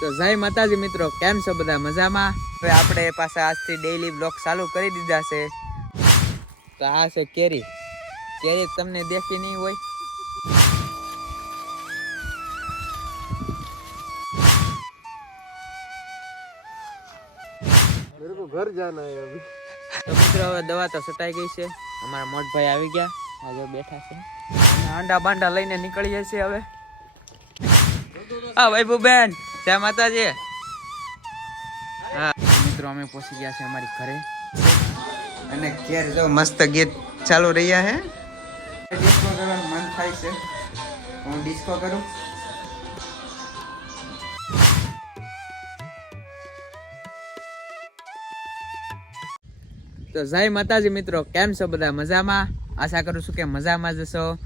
તો જય માતાજી મિત્રો કેમ છો બધા? મજામાં? હવે આપણે પાછા આજથી ડેઈલી બ્લોક ચાલુ કરી દીધા છે. તો આ છે કેરી. કેરી તમને દેખી નહીં હોય. ઘર જાના તો મિત્રો હવે દવા તો છટાઈ ગઈ છે. અમારા મોટભાઈ આવી ગયા. આજે બેઠા છે. આંડા બાંડા લઈને નીકળીએ છીએ હવે. આ વૈભુ બેન જય માતાજી. હા. મિત્રો અમે પહોંચી ગયા છે અમારી ઘરે. અને ઘેર જો મસ્ત ગીત ચાલુ રહ્યા હે. ડિસ્કો કરવાનું મન થાય છે. હું ડિસ્કો કરું. તો જય માતાજી મિત્રો કેમ છો બધા? મજામાં? આશા કરું છું કે મજામાં જશો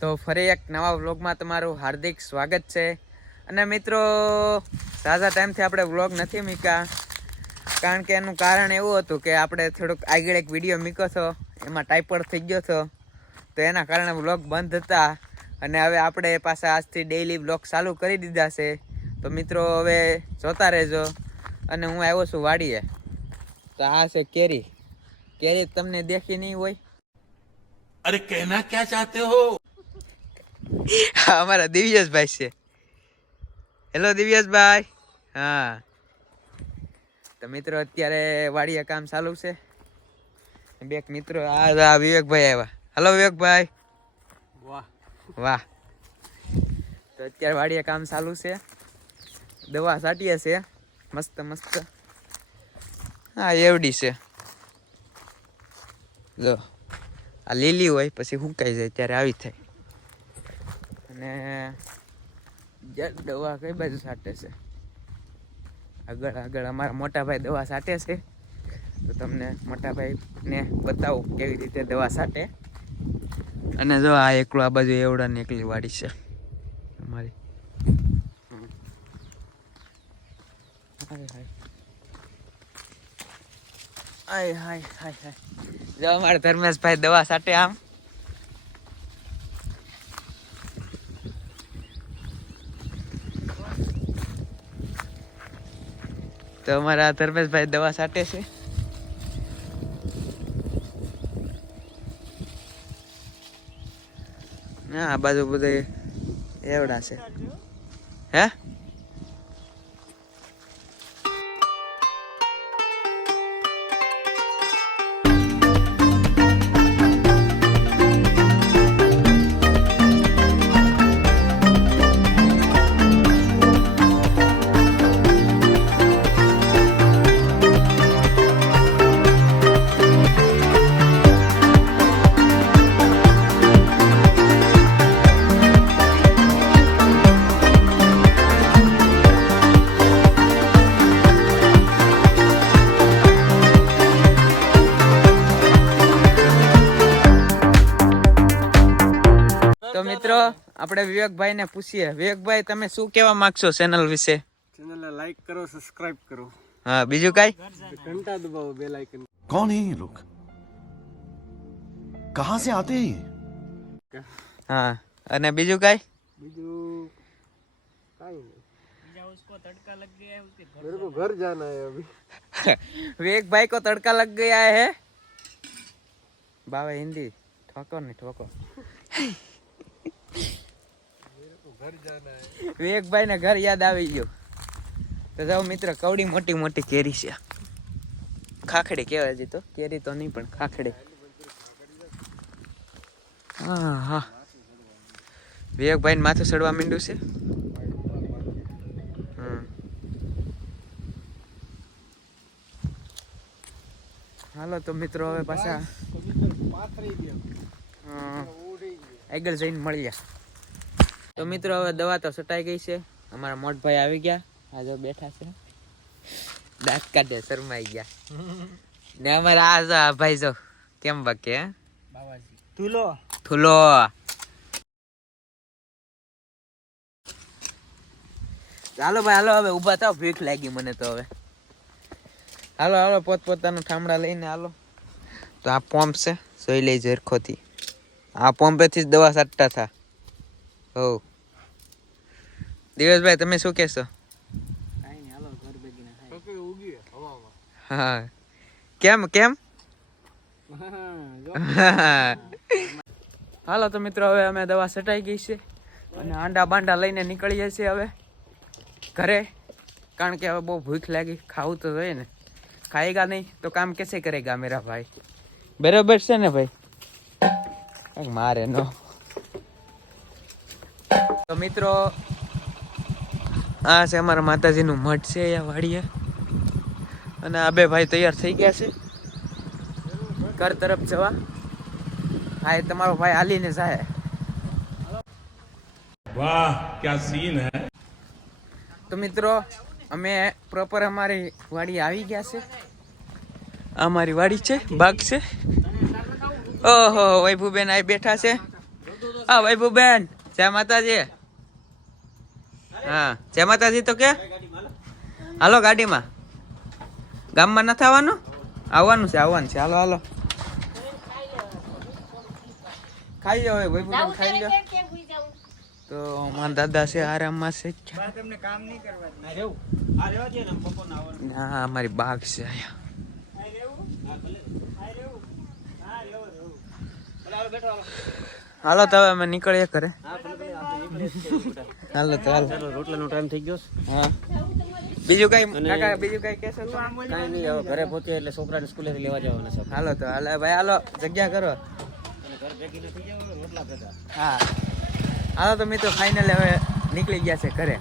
તો ફરી એક નવા વ્લોગમાં તમારું હાર્દિક સ્વાગત છે. અને મિત્રો ઝાઝા ટાઈમથી આપણે વ્લોગ નથી મીકા કારણ કે એનું કારણ એવું હતું કે આપણે થોડુંક આગળ એક વીડિયો મીકો છો એમાં ટાઈપર થઈ ગયો છો તો એના કારણે વ્લોગ બંધ હતા. અને હવે આપણે પાછા આજથી ડેઈલી વ્લોગ ચાલુ કરી દીધા છે. તો મિત્રો હવે જોતા રહેજો. અને હું આવ્યો છું વાડીએ. તો આ છે કેરી. કેરી તમને દેખી નહીં હોય? અરે કહેના ક્યાં ચાહતે હો? અમારા દિવ્યજભાઈ છે. હેલો દિવ્યેશભાઈ હા. તો મિત્રો અત્યારે વાડીએ કામ ચાલુ છે. બે મિત્રો આ વિવેકભાઈ આવ્યા. હલો વિવેકભાઈ. વાહ. વાહ. તો અત્યારે વાડીએ કામ ચાલુ છે. દવા છાંટીએ છે. મસ્ત મસ્ત. હા એવડી છે. જો. આ લીલી હોય પછી હુંકાઈ જાય ત્યારે આવી થાય. અને જે દવા કઈ બાજુ સાટે છે? આગળ આગળ અમારા મોટાભાઈ દવા સાટે છે. તો તમને મોટાભાઈને બતાવું કેવી રીતે દવા સાટે. અને જો આ એકલું આ બાજુ એવડા એકલી વાડી છે અમારી. આય હાય હાય હાય. જો અમારા ધર્મેશભાઈ દવા સાટે આમ. તો અમારા ધર્મેશભાઈ દવા સાટે છે. આ બાજુ બધે એવડા છે. હે? તો મિત્રો આપણે વિવેકભાઈ ને પૂછીએ વિવેકભાઈ તમે શું કહેવા માંગશો ચેનલ વિશે चैनल लाइक करो सब्सक्राइब करो હા બીજું કાઈ घंटा दबाओ बेल आइकन कौन है ये लोग कहां से आते हैं ये હા અને બીજું કાઈ बीजू काई नहीं मेरे को घर जाना है अभी विवेक भाई को तड़का लग गया है बाबा हिंदी ठोको नहीं ठोको વિવેકભાઈ ને ઘર યાદ આવી ગયું. તો જાઓ મિત્ર કવડી મોટી મોટી કેરી છે. ખાખડી કહેવાય છે તો. કેરી તો નહીં પણ ખાખડી. હા હા વિવેકભાઈ માથું ચડવા માંડ્યું છે. હાલો તો મિત્રો હવે પાછા આગળ જઈને મળ્યા તો મિત્રો હવે દવા તો સટાઈ ગઈ છે. અમારા મોટભાઈ આવી ગયા. આ જો બેઠા છે. દાંત કાઢે શરમાઈ ગયા. ને અમારા આ જો ભાઈ જો કેમ બાકી હે? થૂલો થૂલો હાલો ભાઈ હાલો હવે ઊભા થાવ ભીખ લાગી મને તો હવે. હાલો હાલો પોત પોતાનું ઠામડા લઈને હાલો. તો આ પંપ છે જોઈ લઈ ઝરખોથી આ પંપેથી જ દવા સાટતા થા. હો દિવસભાઈ તમે શું કહેશો? હા. કેમ કેમ? હાલો તો મિત્રો હવે અમે દવા સટાઈ ગઈ છે અને આંડા બાંડા લઈને નીકળીએ છીએ હવે ઘરે. કારણ કે હવે બહુ ભૂખ લાગી ખાવું તો જોઈએ ને. ખાਏਗਾ નહીં તો કામ કેસે કરેગા મેરા ભાઈ? બરાબર છે ને ભાઈ? મારે નો તો મિત્રો આ છે અમારા માતાજીનું મઠ છે અહીંયા વાડીએ. અને આ બે ભાઈ તૈયાર થઈ ગયા છે. ઘર તરફ જવા. હા એ તમારો ભાઈ હાલીને જાય. વાહ ક્યાં સીન હે? તો મિત્રો અમે પ્રોપર અમારી વાડી આવી ગયા છે. અમારી વાડી છે બાગ છે. ઓહો વૈભુબેન આ બેઠા છે. આ વૈભુબેન જય માતાજી. હા. જય માતાજી તો કે? હાલો ગાડીમાં. ગામમાં નથી આવવાનું? આવવાનું છે આવવાનું છે. હાલો હાલો. ખાઈ જાઓ હવે વૈભુબેન ખાઈ જાઓ તો મારા દાદા છે, આરામમાં છે. હા અમારી બાગ છે અહીંયા. હાલો તમે અમે નીકળીએ ઘરે. હાલો તો હાલો. રોટલાનો ટાઈમ થઈ ગયો હા. બીજું કઈ કાકા બીજું કઈ કહેશો કઈ નહીં હવે ઘરે પહોંચે એટલે છોકરાને સ્કૂલેથી લેવા જવાના છે. હાલો તો હાલો. ભાઈ હાલો જગ્યા કરો. ઘર ભેગી થઈ જાવ રોટલા ભેગા હા. હાલો તો મિત્રો ફાઇનલ હવે નીકળી ગયા છે ઘરે.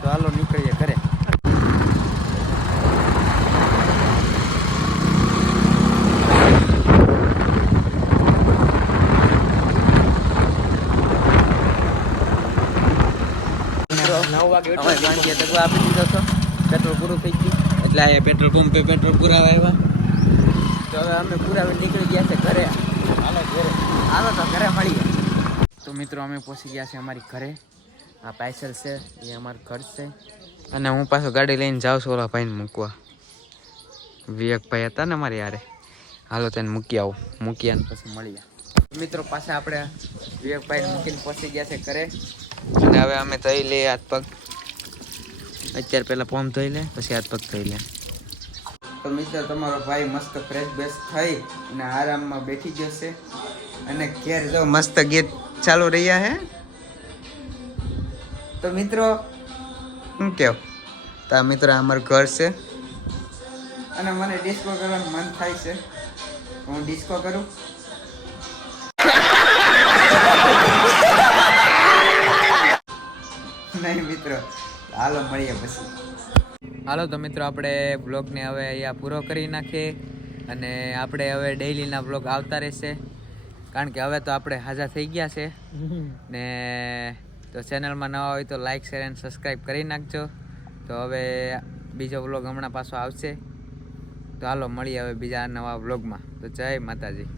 તો હાલો નીકળીએ ઘરે નવ વાગે અમે ગાંધીએ દગો આપી દીધો હતો. પેટ્રોલ પૂરું થઈ ગયું. એટલે આ પેટ્રોલ પંપે પેટ્રોલ પુરાવા આવ્યા? તો હવે અમે પુરાવી નીકળી ગયા છે ઘરે. હાલો ઘરે. હાલો તો ઘરે મળીએ. તો મિત્રો અમે પહોંચી ગયા છે અમારી ઘરે. આ પાર્સલ છે એ અમારું ઘર છે. અને હું પાછો ગાડી લઈને જાઉં છું ઓલા ભાઈને મૂકવા. વિવેકભાઈ હતા ને અમારી યારે હાલો તેને મૂકી આવું. મૂકી અને પછી મળીએ. મિત્રો પાછા આપણે વિવેકભાઈને મૂકીને પહોંચી ગયા છે ઘરે. અને હવે અમે થઈ લઈએ હાથ પગ અત્યારે પહેલા પોમ ધોઈ લે પછી હાથ પગ ધોઈ લે. તો મિત્ર તમારો ભાઈ મસ્ત ફ્રેશ બેસ થઈ અને આરામમાં બેઠી ગયો છે અને ઘેર જો મસ્ત ગીત ચાલુ રહ્યા હે. તો મિત્રો શું કહો તો આ મિત્રો અમારું ઘર છે. અને મને ડિસ્કો કરવાનું મન થાય છે. હું ડિસ્કો કરું. નહીં મિત્રો. હાલો, મળીએ પછી. હાલો તો મિત્રો, આપણે બ્લોગને હવે અહીંયા પૂરો કરી નાખીએ અને આપણે હવે ડેઈલીના બ્લોગ આવતા રહેશે. કારણ કે હવે તો આપણે હાજર થઈ ગયા છે. ને તો ચેનલમાં નવા હોય તો લાઇક શેર એન્ડ સબસ્ક્રાઈબ કરી નાખજો. તો હવે બીજો બ્લોગ હમણાં પાછો આવશે. તો હાલો, મળીએ હવે બીજા નવા બ્લોગમાં તો જય માતાજી.